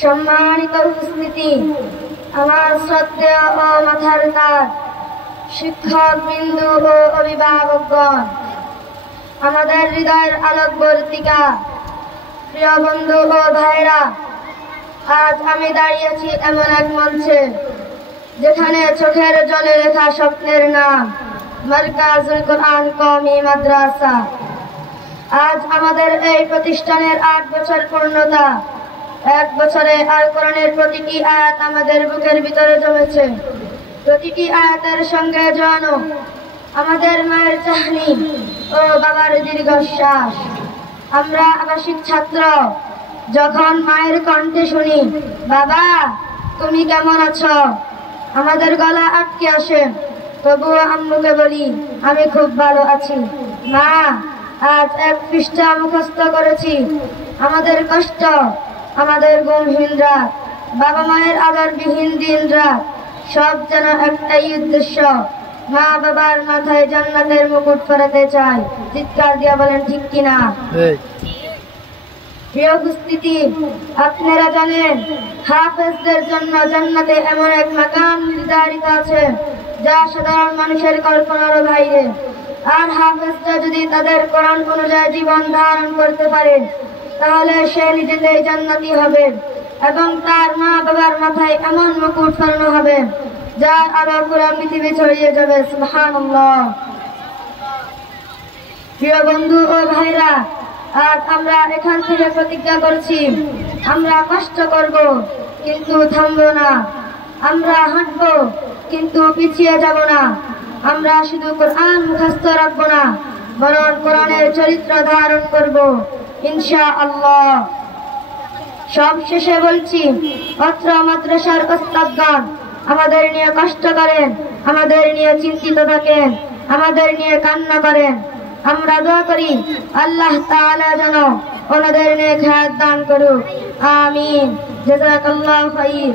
সম্মানিত উপস্থিতি, আমার শ্রদ্ধেয় ও মাথার তাজ শিক্ষক বিন্দু ও অভিভাবকগণ, আমাদের হৃদয়ের আলোকবর্তিকা প্রিয় বন্ধু ও ভাইরা, আজ আমি দাঁড়িয়েছি এমন এক মঞ্চে যেখানে চোখের জলে লেখা স্বপ্নের নাম মারকাজুল কোরআন কওমি মাদ্রাসা। আজ আমাদের এই প্রতিষ্ঠানের 8 বছর পূর্ণতা। 1 বছরে আল কোরআনের প্রতিটি আয়াত আমাদের বুকের ভিতরে জমেছে। প্রতিটি আয়াতের সঙ্গে যেন আমাদের মায়ের চাহনি ও বাবার দীর্ঘশ্বাস। আমরা আবাসিক ছাত্র, যখন মায়ের কণ্ঠে শুনি বাবা তুমি কেমন আছো, আমাদের গলা আটকে আসে। তবুও আম্মুকে বলি আমি খুব ভালো আছি। মা, আজ 1 পৃষ্ঠা মুখস্থ করেছি। আমাদের কষ্ট, আমাদের ঘুমহীন রাত, বাবা মায়ের আদরবিহীন দিন রাত, সব যেন একটাই উদ্দেশ্য, মা বাবার মাথায় জান্নাতের মুকুট পরাতে চাই। চিৎকার দিয়া বলেন ঠিক কিনা? প্রিয় উপস্থিতি, আপনারা জানেন হাফেজদের জন্য জান্নাতে এমন এক মাকাম নির্ধারিত আছে যা সাধারণ মানুষের কল্পনারও বাইরে। আর হাফেজরা যদি তাদের কোরআন অনুযায়ী জীবন ধারণ করতে পারে তাহলে সে নিজেতেই জান্নাতি হবে এবং তার মা বাবার মাথায় এমন মুকুট পরানো হবে যার আলো পুরো পৃথিবী ছড়িয়ে যাবে। সুবহানাল্লাহ। প্রিয় বন্ধু ও ভাইরা, আজ আমরা এখান থেকে প্রতিজ্ঞা করছি, আমরা কষ্ট করব কিন্তু থামবো না, আমরা হাঁটবো কিন্তু পিছিয়ে যাব না, আমরা শুধু কোরআন মুখস্থ রাখবো না, বরং কোরআনের চরিত্র ধারণ করব ইনশাআল্লাহ। সব শেষে বলছি, অত্র মাদ্রাসার ওস্তাদগণ আমাদের নিয়ে কষ্ট করেন, আমাদের নিয়ে চিন্তিত থাকেন, আমাদের নিয়ে কান্না করেন। আমরা দোয়া করি আল্লাহ তাআলা যেন ওনাদের নেক হায়াত দান করুক। আমিন। জাযাকাল্লাহু খাইর।